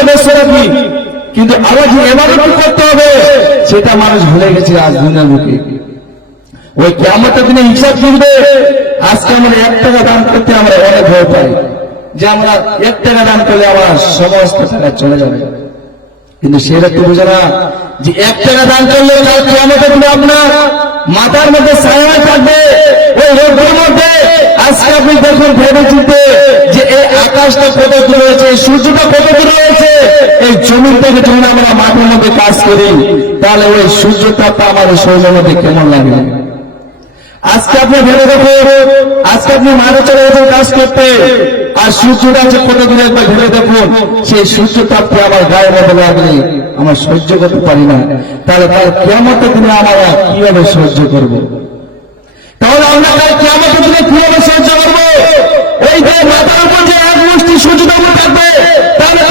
করে বসে রাখি, কিন্তু আবার যে এবাদত করতে হবে সেটা মানুষ ভুলে গেছে আজ দুনিয়ার বুকে। ওই কিয়ামতের দিনে হিসাব করবে। আজকে আমরা 1 টাকা দান করতে আমরা অনেক ভয় পাই যে আমরা 1 টাকা দান করলে আমার সমস্ত টাকা চলে যাবে, কিন্তু সেটা তো বুঝে না যে 1 টাকা দান করলে কাল কিয়ামতের দিনে আপনার মাথার মধ্যে ছায়া থাকবে ওই রোদের মধ্যে। আজকে আপনি দেখুন ভেবে চিন্তে যে এই আকাশটা কত দূর রয়েছে, সূর্যটা কত দূর রয়েছে, এই জমিন থেকে যখন আমরা মাঠের মধ্যে কাজ করি তাহলে ওই সূর্য তাপটা আমাদের শরীরের মধ্যে কেমন লাগে। আজকে আপনি ভেবে দেখুন, আজকে আপনি মাঠে চলে গেছেন কাজ করতে, আর সূর্যটা আছে কত দূরে, একবার ভেবে দেখুন সেই সূর্য তাপটা আমার গায়ের মধ্যে লাগলে আমার সহ্য করতে পারি না, তাহলে কাল কিয়ামতের দিনে আমরা কিভাবে সহ্য করব? তাহলে আমরা কাল কিয়ামতের দিনে কিভাবে সহ্য করবো? ওই যে মাথার উপর যে 1 মুষ্টি সূর্য তাপ থাকবে, তাহলে